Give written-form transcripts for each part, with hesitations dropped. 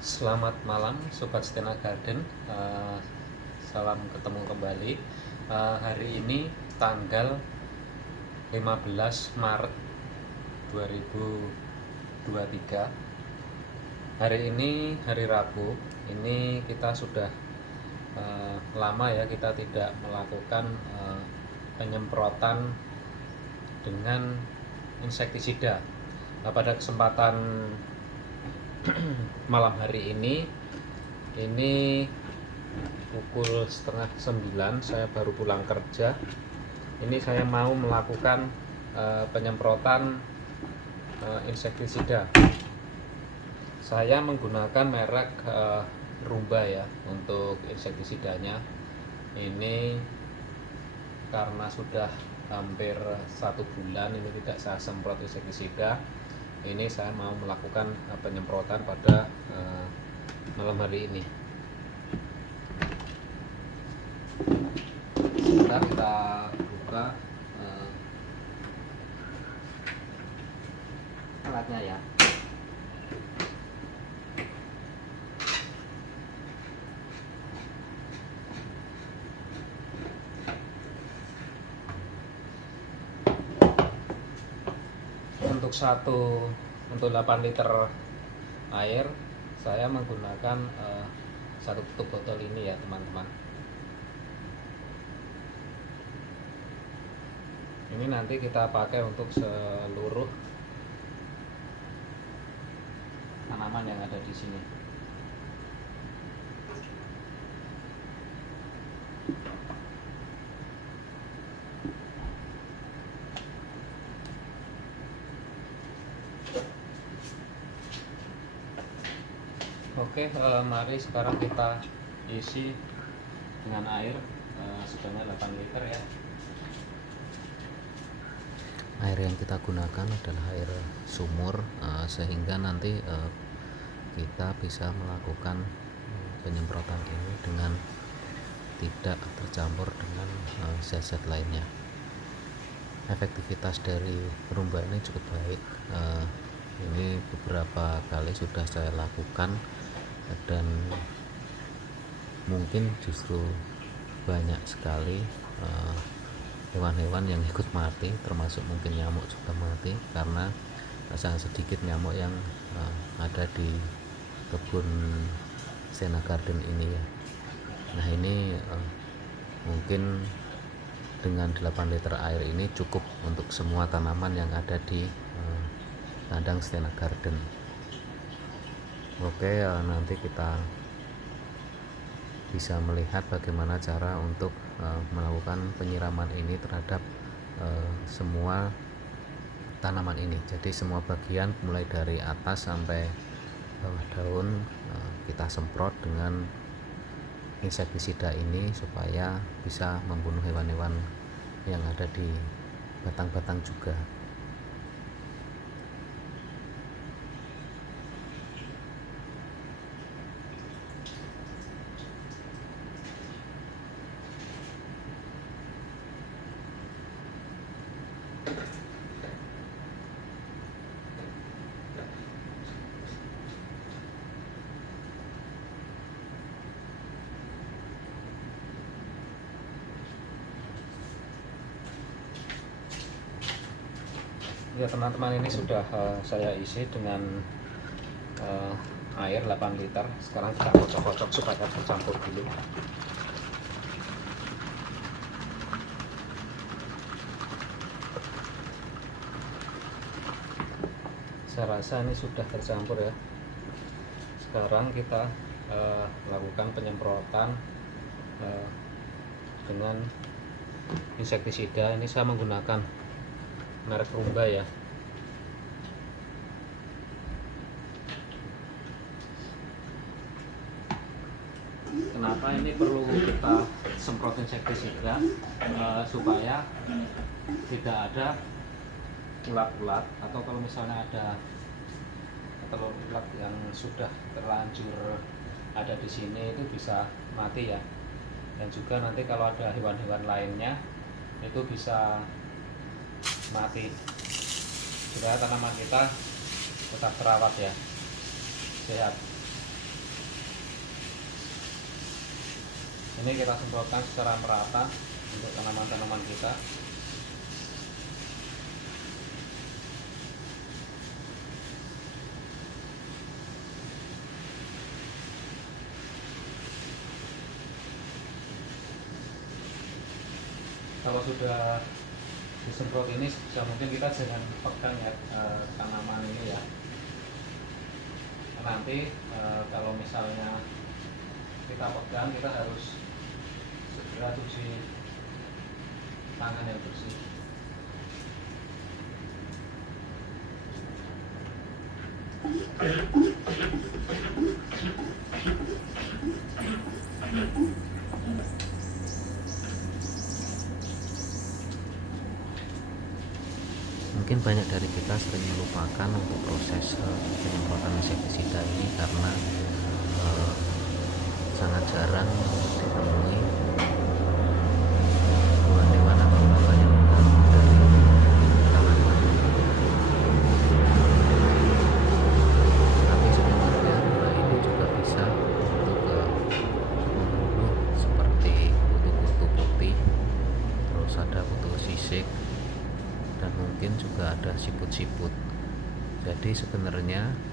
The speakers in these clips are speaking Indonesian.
Selamat malam Sobat Stena Garden. Salam ketemu kembali. Hari ini tanggal 15 Maret 2023. Hari ini hari Rabu. Ini kita sudah lama ya kita tidak melakukan penyemprotan dengan insektisida. Pada kesempatan malam hari ini pukul setengah 9 saya baru pulang kerja. Ini saya mau melakukan penyemprotan insektisida. Saya menggunakan merek Rumba ya untuk insektisidanya. Ini karena sudah hampir 1 bulan ini tidak saya semprot insektisida. Ini saya mau melakukan penyemprotan pada malam hari ini. Sebentar kita buka alatnya ya. Untuk 8 liter air saya menggunakan satu tutup botol ini ya teman-teman. Ini nanti kita pakai untuk seluruh tanaman yang ada di sini. Oke, mari sekarang kita isi dengan air sebanyak 8 liter ya. Air yang kita gunakan adalah air sumur, sehingga nanti kita bisa melakukan penyemprotan ini dengan tidak tercampur dengan zat-zat lainnya. Efektivitas dari Rumba ini cukup baik. Ini beberapa kali sudah saya lakukan dan mungkin justru banyak sekali hewan-hewan yang ikut mati, termasuk mungkin nyamuk juga mati karena sangat sedikit nyamuk yang ada di kebun Stena Garden ini ya. Nah ini mungkin dengan 8 liter air ini cukup untuk semua tanaman yang ada di kandang Stena Garden. Oke, nanti kita bisa melihat bagaimana cara untuk melakukan penyiraman ini terhadap semua tanaman ini. Jadi semua bagian mulai dari atas sampai bawah daun kita semprot dengan insektisida ini supaya bisa membunuh hewan-hewan yang ada di batang-batang juga. Ya teman-teman, ini sudah saya isi dengan air 8 liter. Sekarang kita kocok-kocok supaya tercampur dulu. Saya rasa ini sudah tercampur ya. Sekarang kita lakukan penyemprotan dengan insektisida. Ini saya menggunakan merek Rumba ya. Kenapa ini perlu kita semprot insektisida? Supaya tidak ada ulat-ulat, atau kalau misalnya ada telur ulat yang sudah terlanjur ada di sini itu bisa mati ya. Dan juga nanti kalau ada hewan-hewan lainnya itu bisa mati, supaya tanaman kita tetap terawat ya, sehat. Ini kita semprotkan secara merata untuk tanaman-tanaman kita. Kalau sudah disemprot ini sebisa mungkin kita jangan pegang ya tanaman ini ya. Nanti kalau misalnya kita pegang, kita harus segera cuci tangan yang bersih. Mungkin banyak dari kita sering melupakan untuk proses penyemprotan insektisida ini karena sangat jarang ditemui hewan-hewan atau lembaga yang mengganggu dari tanaman. Tapi sebenarnya ini juga bisa untuk membunuh seperti kutu-kutu putih, terus ada kutu sisik, dan mungkin juga ada siput-siput. Jadi sebenarnya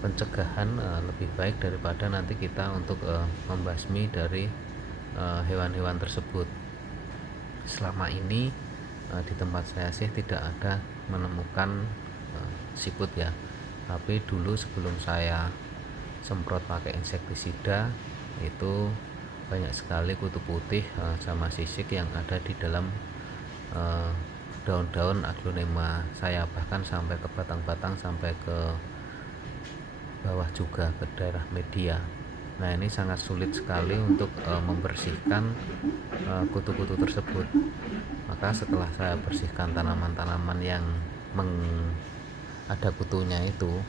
pencegahan lebih baik daripada nanti kita untuk membasmi dari hewan-hewan tersebut. Selama ini di tempat saya sih tidak ada menemukan siput ya, tapi dulu sebelum saya semprot pakai insektisida itu banyak sekali kutu putih sama sisik yang ada di dalam daun-daun aglonema saya, bahkan sampai ke batang-batang, sampai ke bawah juga ke daerah media. Nah, ini sangat sulit sekali untuk membersihkan kutu-kutu tersebut. Maka setelah saya bersihkan tanaman-tanaman yang ada kutunya itu,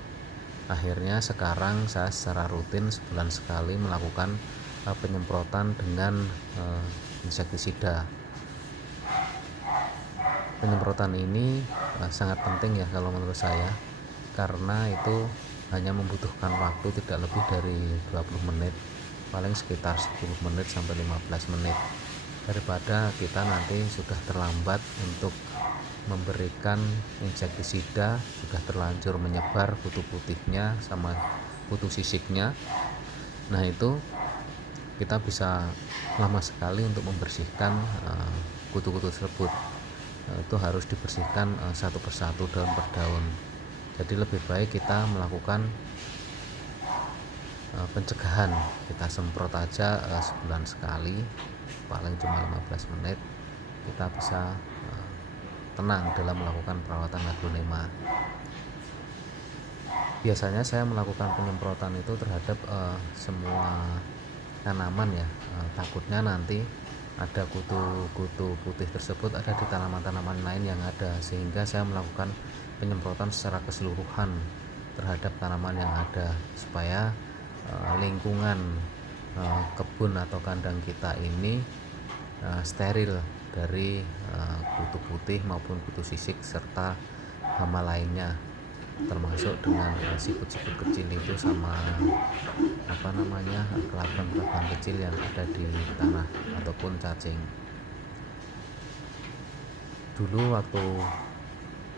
akhirnya sekarang saya secara rutin sebulan sekali melakukan penyemprotan dengan insektisida. Penyemprotan ini sangat penting ya kalau menurut saya, karena itu hanya membutuhkan waktu tidak lebih dari 20 menit, paling sekitar 10 menit sampai 15 menit, daripada kita nanti sudah terlambat untuk memberikan insektisida, sudah terlanjur menyebar kutu putihnya sama kutu sisiknya. Nah, itu kita bisa lama sekali untuk membersihkan kutu-kutu tersebut. Itu harus dibersihkan satu persatu, daun per daun. Jadi lebih baik kita melakukan pencegahan, kita semprot aja sebulan sekali, paling cuma 15 menit, kita bisa tenang dalam melakukan perawatan aglonema. Biasanya saya melakukan penyemprotan itu terhadap semua tanaman ya, takutnya nanti ada kutu-kutu putih tersebut ada di tanaman-tanaman lain yang ada, sehingga saya melakukan penyemprotan secara keseluruhan terhadap tanaman yang ada, supaya lingkungan kebun atau kandang kita ini steril dari kutu putih maupun kutu sisik serta hama lainnya, termasuk dengan siput-siput kecil itu sama kelaban-kelaban kecil yang ada di tanah ataupun cacing. Dulu waktu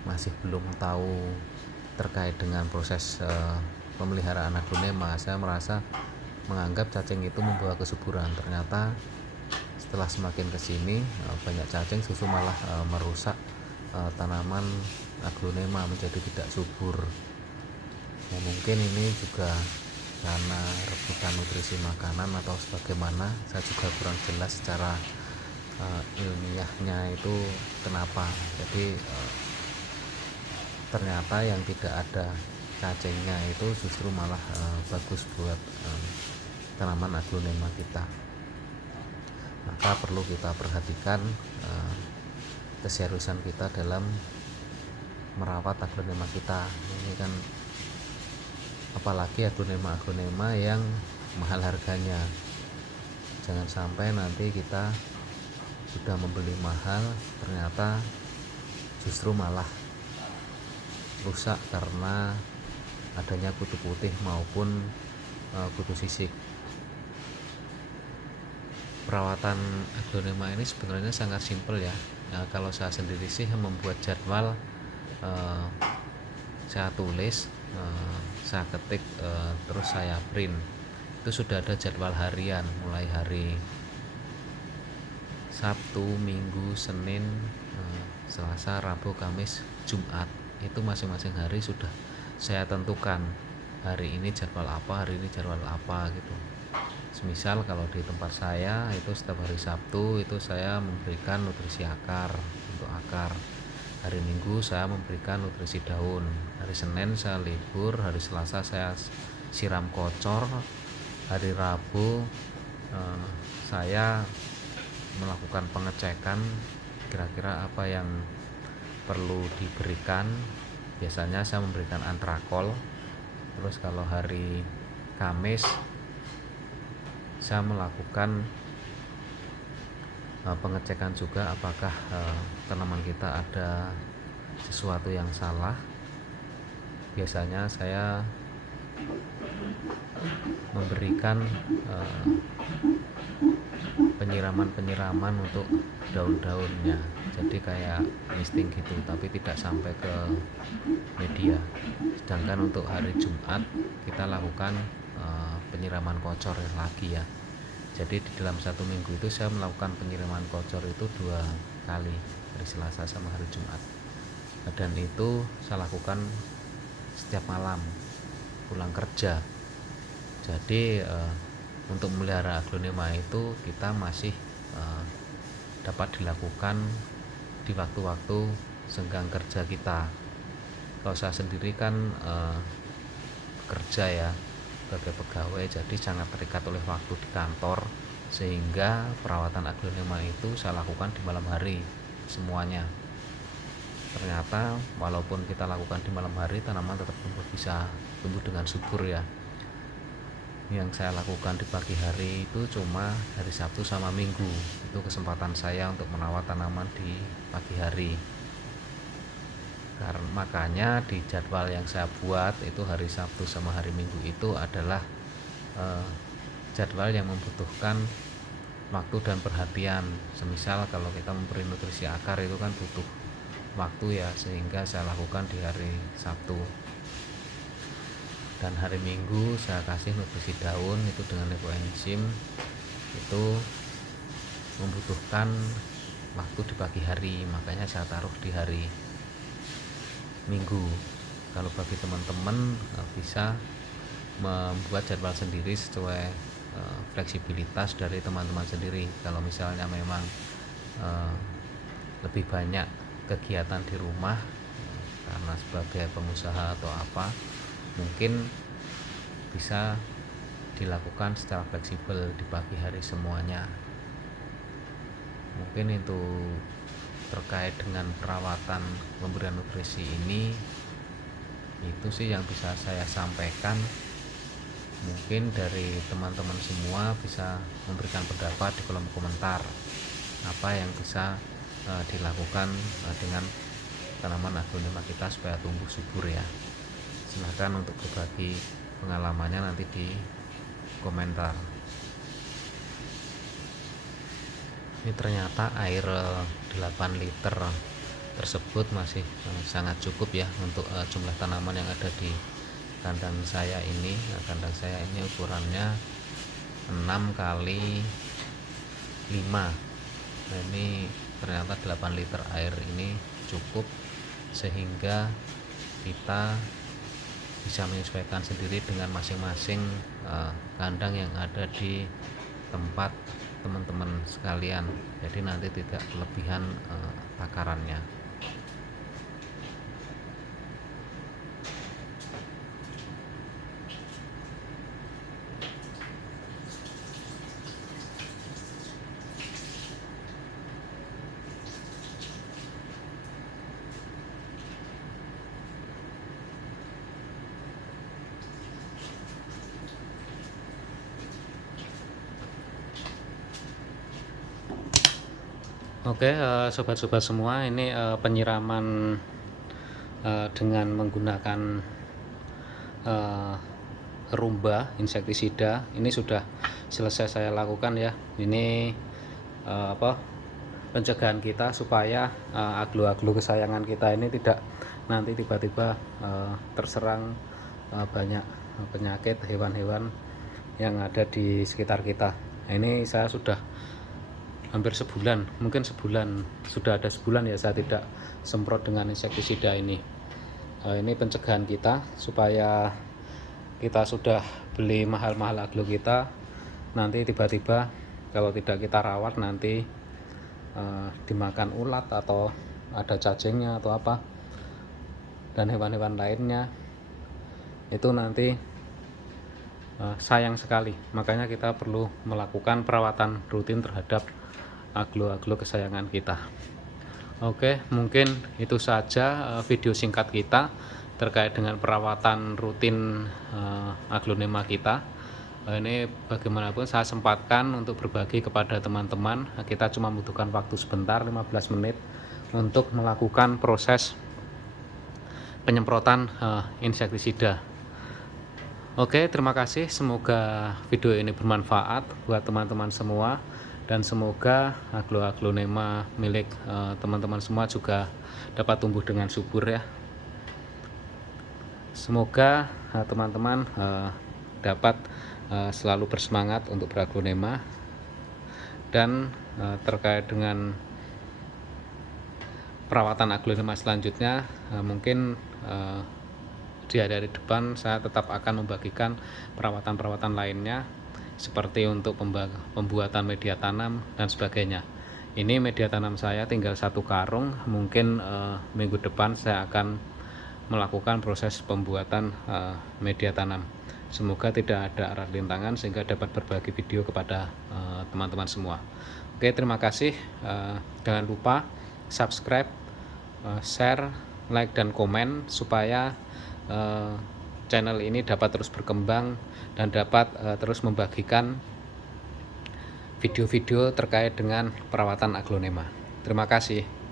masih belum tahu terkait dengan proses pemeliharaan aglonema, saya merasa menganggap cacing itu membawa kesuburan. Ternyata setelah semakin kesini banyak cacing justru malah merusak tanaman aglonema menjadi tidak subur. Nah, mungkin ini juga karena rebutan nutrisi makanan atau sebagaimana, saya juga kurang jelas secara ilmiahnya itu kenapa. Jadi ternyata yang tidak ada cacingnya itu justru malah bagus buat tanaman aglonema kita. Maka perlu kita perhatikan keseriusan kita dalam merawat aglonema kita. Ini kan apalagi aglonema yang mahal harganya. Jangan sampai nanti kita sudah membeli mahal, ternyata justru malah rusak karena adanya kutu putih maupun kutu sisik. perawatan aglonema ini sebenarnya sangat simpel ya. Nah, kalau saya sendiri sih membuat jadwal, eh, saya tulis, saya ketik, terus saya print. Itu sudah ada jadwal harian mulai hari Sabtu, Minggu, Senin, Selasa, Rabu, Kamis, Jumat. Itu masing-masing hari sudah saya tentukan hari ini jadwal apa, hari ini jadwal apa gitu. Semisal kalau di tempat saya itu setiap hari Sabtu itu saya memberikan nutrisi akar untuk akar. Hari Minggu saya memberikan nutrisi daun. Hari Senin saya libur, hari Selasa saya siram kocor. Hari Rabu saya melakukan pengecekan kira-kira apa yang perlu diberikan. Biasanya saya memberikan antrakol. Terus kalau hari Kamis saya melakukan pengecekan juga apakah tanaman kita ada sesuatu yang salah. Biasanya saya memberikan penyiraman untuk daun-daunnya, jadi kayak misting gitu, tapi tidak sampai ke media. Sedangkan untuk hari Jumat kita lakukan penyiraman kocor lagi ya. Jadi di dalam satu minggu itu saya melakukan penyiraman kocor itu 2 kali, hari Selasa sama hari Jumat. Dan itu saya lakukan setiap malam pulang kerja. Jadi untuk memelihara aglonema itu kita masih dapat dilakukan di waktu-waktu senggang kerja kita. Kalau saya sendiri kan bekerja ya sebagai pegawai, jadi sangat terikat oleh waktu di kantor, sehingga perawatan aglonema itu saya lakukan di malam hari semuanya. Ternyata walaupun kita lakukan di malam hari, tanaman tetap bisa tumbuh dengan subur ya. Yang saya lakukan di pagi hari itu cuma hari Sabtu sama Minggu. Itu kesempatan saya untuk merawat tanaman di pagi hari. Karena makanya di jadwal yang saya buat itu hari Sabtu sama hari Minggu itu adalah jadwal yang membutuhkan waktu dan perhatian. Semisal kalau kita memberi nutrisi akar itu kan butuh waktu ya, sehingga saya lakukan di hari Sabtu. Dan hari Minggu saya kasih nutrisi daun itu dengan nepoenzim, itu membutuhkan waktu di pagi hari, makanya saya taruh di hari Minggu. Kalau bagi teman-teman bisa membuat jadwal sendiri sesuai fleksibilitas dari teman-teman sendiri. Kalau misalnya memang lebih banyak kegiatan di rumah karena sebagai pengusaha atau apa, mungkin bisa dilakukan secara fleksibel di pagi hari semuanya. Mungkin itu terkait dengan perawatan pemberian nutrisi ini, itu sih yang bisa saya sampaikan. Mungkin dari teman-teman semua bisa memberikan pendapat di kolom komentar apa yang bisa dilakukan dengan tanaman aglonema kita supaya tumbuh subur ya. Silahkan untuk berbagi pengalamannya nanti di komentar. Ini ternyata air 8 liter tersebut masih sangat cukup ya untuk jumlah tanaman yang ada di kandang saya ini. Kandang saya ini ukurannya 6 kali 5. Nah, ini ternyata 8 liter air ini cukup sehingga kita bisa menyesuaikan sendiri dengan masing-masing kandang yang ada di tempat teman-teman sekalian. Jadi nanti tidak kelebihan takarannya. Oke, sobat-sobat semua, ini penyiraman dengan menggunakan rumba insektisida ini sudah selesai saya lakukan ya. Ini pencegahan kita supaya aglo-aglo kesayangan kita ini tidak nanti tiba-tiba terserang banyak penyakit hewan-hewan yang ada di sekitar kita. Nah, ini saya sudah hampir sebulan, mungkin sudah ada sebulan ya saya tidak semprot dengan insektisida ini. Ini pencegahan kita supaya kita sudah beli mahal-mahal aglo kita, nanti tiba-tiba kalau tidak kita rawat nanti dimakan ulat atau ada cacingnya atau apa, dan hewan-hewan lainnya, itu nanti sayang sekali. Makanya kita perlu melakukan perawatan rutin terhadap aglo-aglo kesayangan kita. Oke, mungkin itu saja video singkat kita terkait dengan perawatan rutin aglonema kita. Ini bagaimanapun saya sempatkan untuk berbagi kepada teman-teman. Kita cuma membutuhkan waktu sebentar, 15 menit untuk melakukan proses penyemprotan insektisida. Oke, terima kasih. Semoga video ini bermanfaat buat teman-teman semua, dan semoga aglonema milik teman-teman semua juga dapat tumbuh dengan subur ya. Semoga teman-teman dapat selalu bersemangat untuk beraglonema, dan terkait dengan perawatan aglonema selanjutnya mungkin di hari depan saya tetap akan membagikan perawatan-perawatan lainnya, seperti untuk pembuatan media tanam dan sebagainya. Ini media tanam saya tinggal 1 karung, mungkin minggu depan saya akan melakukan proses pembuatan media tanam. Semoga tidak ada rintangan sehingga dapat berbagi video kepada teman-teman semua. Oke, terima kasih. Jangan lupa subscribe, share, like, dan komen supaya channel ini dapat terus berkembang dan dapat terus membagikan video-video terkait dengan perawatan aglonema. Terima kasih.